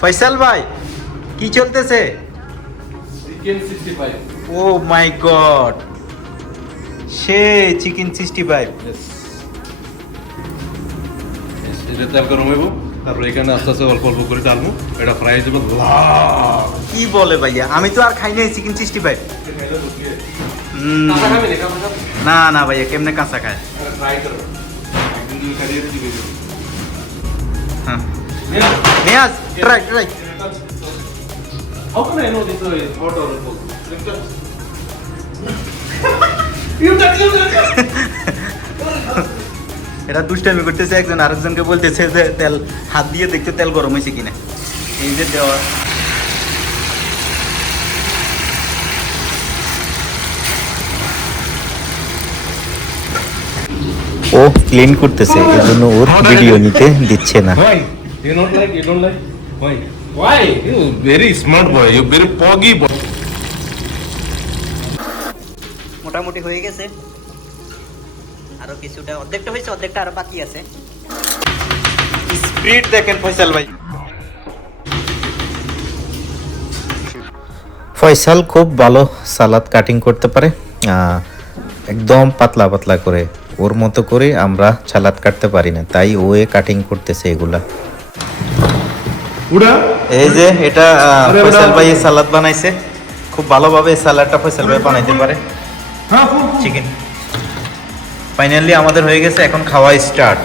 ফয়সাল ভাই কি চলতেছে? চিকেন 65 ও মাই গড, সে চিকেন 65। এটা তেল গরম হইব, তারপর এখানে আস্তে আস্তে অল্প অল্প করে ডালবো, এটা ফ্রাই হয়ে যাবে। কি বলে ভাইয়া, আমি তো আর খাই নাই চিকেন 65। না না ভাইয়া, কেমনে কাঁচা খায়? হ্যাঁ Niaz, try try. How can I know this is hot or cold? You touch. এটা দুষ্টামি করতেছে, একজন আরেকজনকে বলতেছে যে তেল হাত দিয়ে দেখতে তেল গরম হয়েছে কিনা। এই যে দেওয়া ও ক্লিন করতেছে, এজন্য ওর ভিডিও নিতে দিচ্ছে না। Why? You don't like? You don't like? Why? Why? You very smart boy. You very poggy boy. মোটামুটি হয়ে গেছে, আরো কিছুটা, অর্ধেকটা হয়েছে, অর্ধেকটা আরো বাকি আছে। স্পিড দেখেন ফয়সাল ভাই। ফয়সাল খুব ভালো সালাদ কাটিং করতে পারে, একদম পাতলা পাতলা করে। ওর মতো করে আমরা সালাদ কাটতে পারি না, তাই ও কাটিং করতেছে এগুলা। এই যে এটা ফয়সাল ভাই সালাদ বানাইছে, খুব ভালোভাবে সালাদটা ফয়সাল ভাই বানাইতে পারে। চিকেন ফাইনালি আমাদের হয়ে গেছে, এখন খাওয়া স্টার্ট।